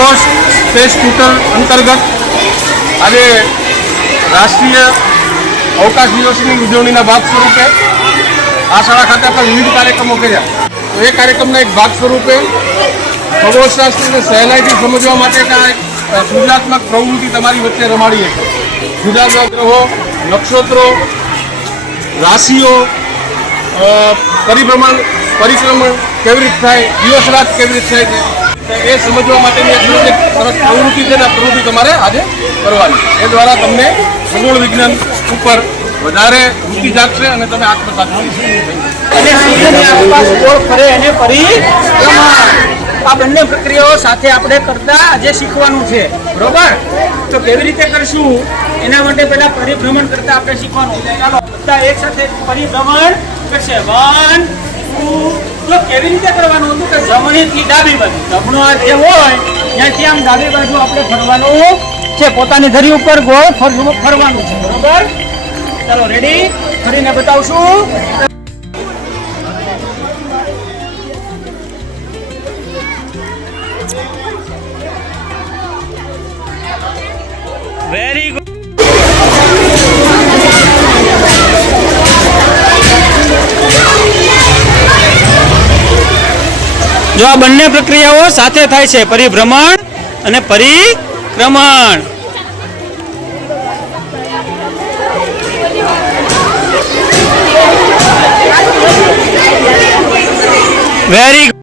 Air force space ટૂટલ અંતર્ગત આજે રાષ્ટ્રીય અવકાશ દિવસની ઉજવણીના ભાગ સ્વરૂપે આ શાળા ખાતે આપણે વિવિધ કાર્યક્રમો કર્યા. તો એ કાર્યક્રમના એક ભાગ સ્વરૂપે ખગોળશાસ્ત્રને સહેલાઈથી સમજવા માટેના એક સૃજનાત્મક પ્રવૃત્તિ તમારી વચ્ચે રમાડીએ છીએ. જુદા જુદા ગ્રહો, નક્ષત્રો, રાશિઓ, પરિભ્રમણ પરિક્રમણ કેવી રીતે થાય, દિવસ રાત કેવી રીતે થાય છે એ સમજવા માટેની એક સરસ પ્રવૃત્તિ છે. આ પ્રવૃત્તિ તમારે આજે કરવાની. એ દ્વારા તમને ખગોળ વિજ્ઞાન ઉપર વધારે રુચિ જાગશે અને તમે આત્મસાત કરશો. અને સૂર્યની આસપાસ ગોળ ફરે અને પરિભ્રમણ, આ બંને પ્રક્રિયાઓ સાથે આપણે કરતા આજે શીખવાનું છે. બરોબર? તો કેવી રીતે કરશું એના માટે પહેલા પરિભ્રમણ કરતા આપણે શીખવાનું. ચાલો બધા એક સાથે પરિભ્રમણ કરશે. 1 2. તો કેવી રીતે કરવાનું હતું કે જમણીથી ડાબી બાજુ, જમણો હાથ જે હોય ત્યાંથી આમ ડાબી બાજુ આપણે ફરવાનું છે. પોતાની ધરી ઉપર ગોળ ફરવાનું છે. બરોબર? ચાલો રેડી? ફરીને બતાવશું. Very good. જો આ બંને પ્રક્રિયાઓ સાથે થાય છે, પરિભ્રમણ અને પરિક્રમણ. વેરી